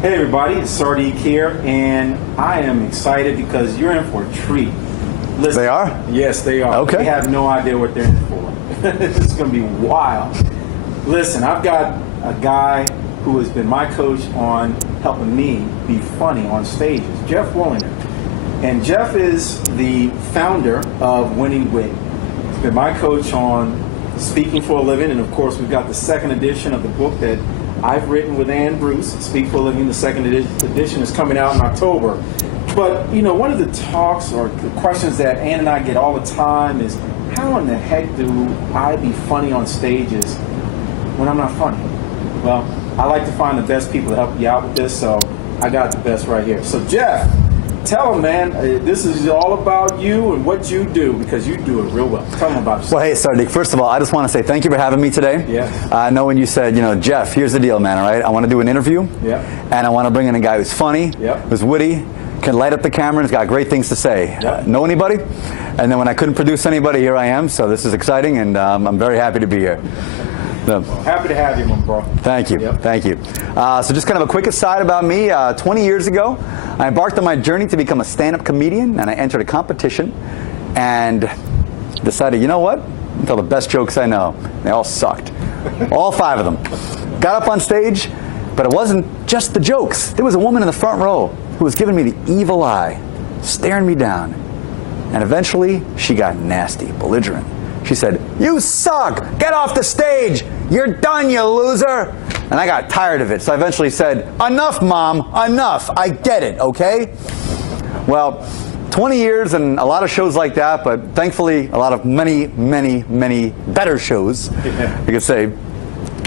Hey everybody, it's Sardek here, and I am excited because you're in for a treat. Listen, They are? Yes, they are. Okay. They have no idea what they're in for. It's going to be wild. Listen, I've got a guy who has been my coach on helping me be funny on stages, Geoff Woliner. And Geoff is the founder of Winning Wit. He's been my coach on speaking for a living, and of course we've got the second edition of the book that I've written with Ann Bruce, Speak for a Living. The second edition is coming out in October. But, you know, one of the talks or the questions that Ann and I get all the time is, how in the heck do I be funny on stages when I'm not funny? Well, I like to find the best people to help you out with this, so I got the best right here. So, Geoff, tell them, man, this is all about you and what you do, because you do it real well. Tell them about yourself. Well, hey, Sardek, first of all, I just want to say thank you for having me today. Yes. I know when you said, you know, Geoff, here's the deal, man, all right? I want to do an interview, Yep. and I want to bring in a guy who's funny, Yep. who's witty, can light up the camera, and has got great things to say. Yep. Know anybody? And then when I couldn't produce anybody, here I am, so this is exciting, and I'm very happy to be here. So, Happy to have you, my bro. thank you. Yep. Thank you. So just kind of a quick aside about me. 20 years ago, I embarked on my journey to become a stand-up comedian, and I entered a competition and decided, you know what? I'll tell the best jokes I know. They all sucked. All 5 of them. Got up on stage, but it wasn't just the jokes. There was a woman in the front row who was giving me the evil eye, staring me down. And eventually, she got nasty, belligerent. She said, "You suck! Get off the stage! You're done, you loser!" And I got tired of it, so I eventually said, "Enough, Mom, enough. I get it, okay?" Well, 20 years and a lot of shows like that, but thankfully a lot of many better shows, you could say.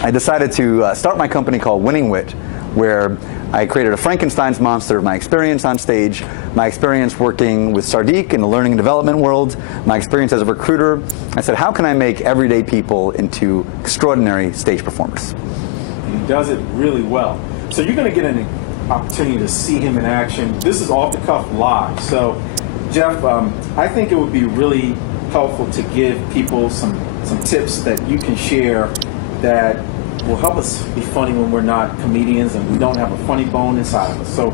I decided to start my company called Winning Wit, where I created a Frankenstein's monster of my experience on stage, my experience working with Sardek in the learning and development world, my experience as a recruiter. I said, how can I make everyday people into extraordinary stage performers? He does it really well. So you're going to get an opportunity to see him in action. This is off the cuff live. So, Geoff, I think it would be really helpful to give people some tips that you can share that will help us be funny when we're not comedians and we don't have a funny bone inside of us. So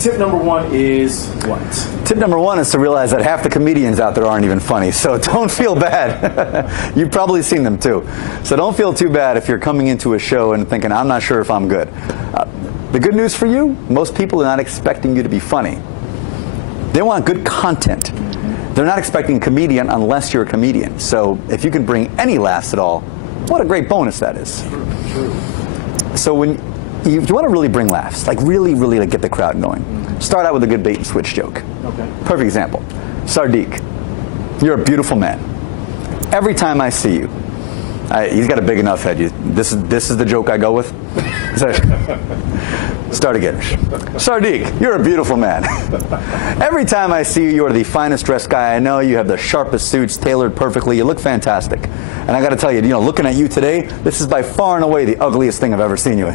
tip number 1 is what? Tip number 1 is to realize that half the comedians out there aren't even funny, so don't feel bad. You've probably seen them too. So don't feel too bad if you're coming into a show and thinking, I'm not sure if I'm good. The good news for you, most people are not expecting you to be funny. They want good content. They're not expecting a comedian unless you're a comedian. So if you can bring any laughs at all, what a great bonus that is. True. So when you want to really bring laughs, like really like get the crowd going, start out with a good bait and switch joke. Okay. Perfect example. Sardek, you're a beautiful man. Every time I see you, he's got a big enough head. This is the joke I go with. Start again. Sardek, you're a beautiful man. Every time I see you, you are the finest dressed guy I know. You have the sharpest suits, tailored perfectly. You look fantastic. And I got to tell you, looking at you today, this is by far and away the ugliest thing I've ever seen you in.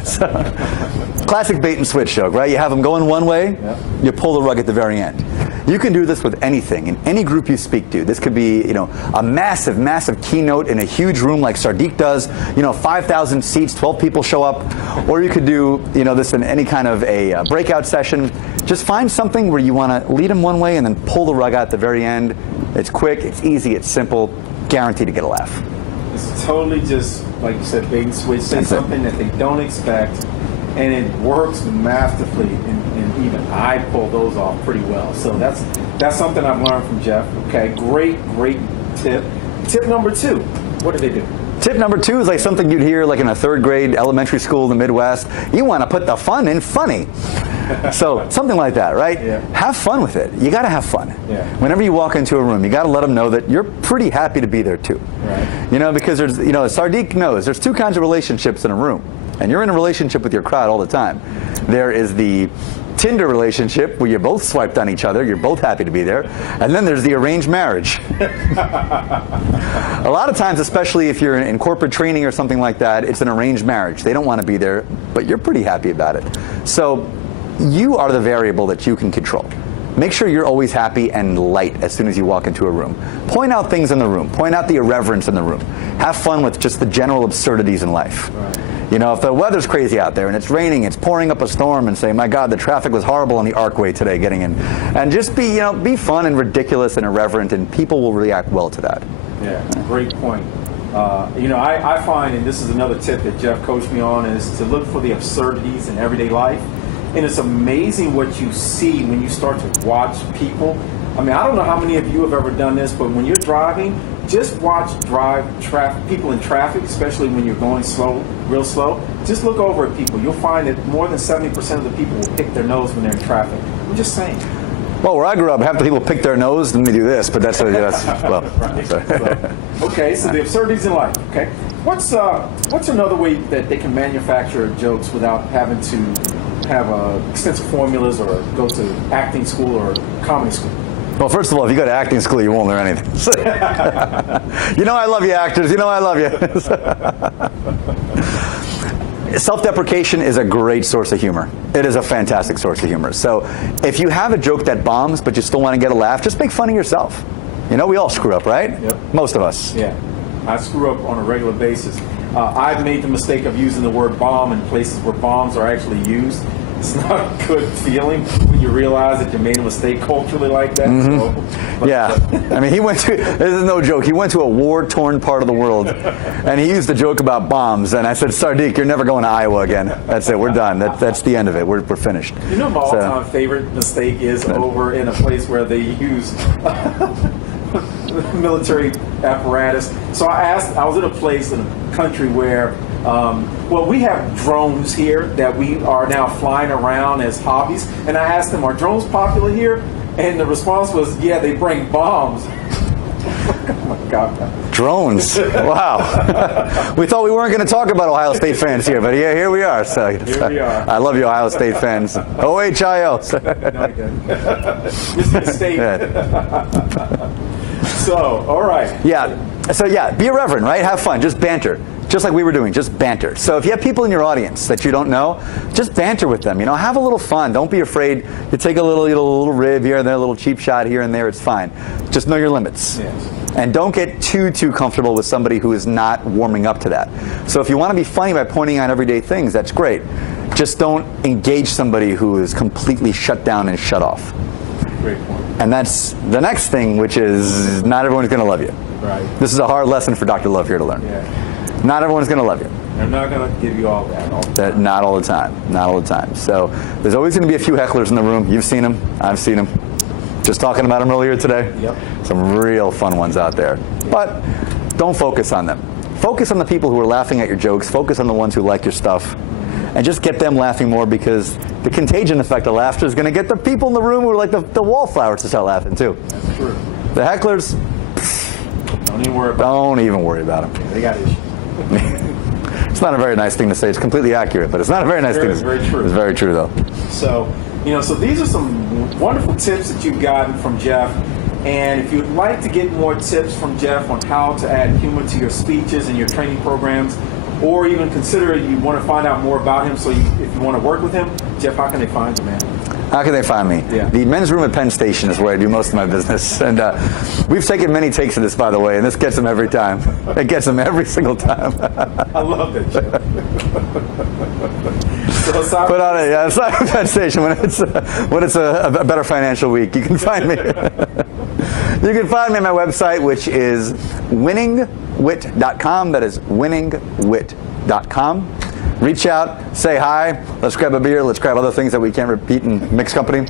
Classic bait and switch joke, right? You have them going one way, you pull the rug at the very end. You can do this with anything, in any group you speak to. This could be, a massive keynote in a huge room like Sardek does. 5,000 seats, 12 people show up. Or you could do, this in any kind of a breakout session. Just find something where you want to lead them one way and then pull the rug out at the very end. It's quick, it's easy, it's simple, guaranteed to get a laugh. It's totally just, like you said, bait and switch. Say something that they don't expect, and it works masterfully. And even I pull those off pretty well. So that's something I've learned from Geoff. Okay, great tip. Tip number 2, what do they do? Tip number 2 is like something you'd hear like in a 3rd grade elementary school in the Midwest. You want to put the fun in funny. So something like that, right? Yeah. Have fun with it. You got to have fun. Yeah. Whenever you walk into a room, you got to let them know that you're pretty happy to be there too. Right. Because there's, Sardek knows there's 2 kinds of relationships in a room, and you're in a relationship with your crowd all the time. There is the Tinder relationship where you're both swiped on each other, you're both happy to be there, and then there's the arranged marriage. A lot of times, especially if you're in corporate training or something like that, it's an arranged marriage. They don't want to be there, but you're pretty happy about it. So you are the variable that you can control. Make sure you're always happy and light as soon as you walk into a room. Point out things in the room. Point out the irreverence in the room. Have fun with just the general absurdities in life. Right. You know, if the weather's crazy out there and it's raining, it's pouring up a storm, and say, my God, the traffic was horrible on the Arcway today getting in. And just be, you know, be fun and ridiculous and irreverent, and people will react well to that. Yeah, great point. You know, I find, and this is another tip that Geoff coached me on, is to look for the absurdities in everyday life. And it's amazing what you see when you start to watch people. I mean, I don't know how many of you have ever done this, but when you're driving, just watch people in traffic, especially when you're going slow, real slow. Just look over at people. You'll find that more than 70% of the people will pick their nose when they're in traffic. I'm just saying. Well, where I grew up, half the people pick their nose and they do this, but that's well. Right. So, okay, so the absurdities in life. Okay, what's another way that they can manufacture jokes without having to have extensive formulas or go to acting school or comedy school? Well, first of all, if you go to acting school, you won't learn anything. You know I love you, actors. You know I love you. Self-deprecation is a great source of humor. It is a fantastic source of humor. So if you have a joke that bombs, but you still want to get a laugh, just make fun of yourself. You know, we all screw up, right? Yep. Most of us. Yeah. I screw up on a regular basis. I've made the mistake of using the word bomb in places where bombs are actually used. It's not a good feeling when you realize that you made a mistake culturally like that. Mm-hmm. Yeah. I mean, this is no joke, he went to a war-torn part of the world, and he used a joke about bombs, and I said, Sardek, you're never going to Iowa again. That's it, we're done. That's the end of it. We're finished. You know, my all-time favorite mistake is over in a place where they use military apparatus. So I was in a place in a country where well, we have drones here that we are now flying around as hobbies. And I asked them, are drones popular here? And the response was, yeah, they bring bombs. Oh my God. Drones. Wow. We thought we weren't going to talk about Ohio State fans here, but yeah, here we are. So, here we are. I love you, Ohio State fans. OHIO. No, he didn't. Michigan State. So, all right. Yeah. So yeah, be irreverent, right? Have fun. Just banter. Just like we were doing, just banter. So if you have people in your audience that you don't know, just banter with them. You know, have a little fun. Don't be afraid. You take a little rib here and there, a little cheap shot here and there. It's fine. Just know your limits. Yes. And don't get too comfortable with somebody who is not warming up to that. So if you want to be funny by pointing out everyday things, that's great. Just don't engage somebody who is completely shut down and shut off. Great point. And that's the next thing, which is not everyone's going to love you. Right. This is a hard lesson for Dr. Love here to learn. Yeah. Not everyone's going to love you. They're not going to give you all that all the time. Not all the time. Not all the time. So there's always going to be a few hecklers in the room. You've seen them. I've seen them. Just talking about them earlier today. Yep. Some real fun ones out there. But don't focus on them. Focus on the people who are laughing at your jokes. Focus on the ones who like your stuff. And just get them laughing more, because the contagion effect of laughter is going to get the people in the room who are like the wallflowers to start laughing too. That's true. The hecklers, Don't even worry about don't even worry about them. They got issues. It's not a very nice thing to say. It's completely accurate, but it's not a very nice thing to say. Very true. It's very true, though. So, so these are some wonderful tips that you've gotten from Geoff. And if you'd like to get more tips from Geoff on how to add humor to your speeches and your training programs, or even consider you want to find out more about him, so if you want to work with him, Geoff, how can they find you, man? How can they find me? Yeah. The men's room at Penn Station is where I do most of my business. And we've taken many takes of this, by the way, and this gets them every time. It gets them every single time. I love that, Geoff. So put on it, yeah. It's not Penn Station when it's a better financial week. You can find me. You can find me on my website, which is winningwit.com. That is winningwit.com. Reach out, say hi, let's grab a beer, let's grab other things that we can't repeat in mixed company,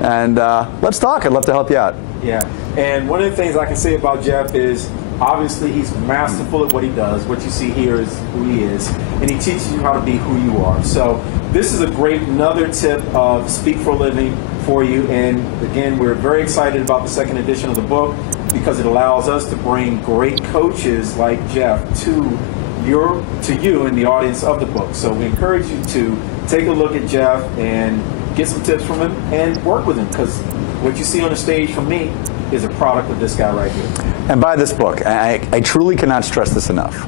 and let's talk. I'd love to help you out. Yeah, and one of the things I can say about Geoff is, obviously he's masterful at what he does. What you see here is who he is, and he teaches you how to be who you are. So this is a great another tip of Speak for a Living for you. And again, we're very excited about the second edition of the book, because it allows us to bring great coaches like Geoff to you and the audience of the book. So we encourage you to take a look at Geoff and get some tips from him and work with him, because what you see on the stage from me is a product of this guy right here. And buy this book. I truly cannot stress this enough.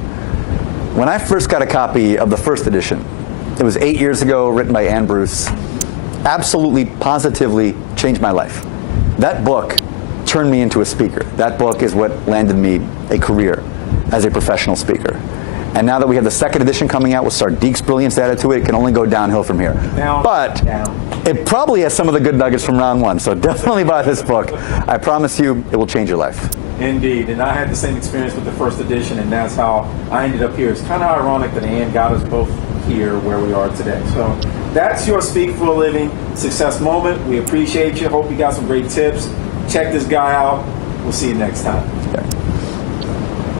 When I first got a copy of the first edition, it was 8 years ago, written by Ann Bruce, absolutely, positively changed my life. That book turned me into a speaker. That book is what landed me a career as a professional speaker. And now that we have the second edition coming out with Sardek's brilliance added to it, it can only go downhill from here. But it probably has some of the good nuggets from round one, so definitely buy this book. I promise you, it will change your life. Indeed, and I had the same experience with the first edition, and that's how I ended up here. It's kind of ironic that Ann got us both here where we are today. So that's your Speak for a Living success moment. We appreciate you. Hope you got some great tips. Check this guy out. We'll see you next time.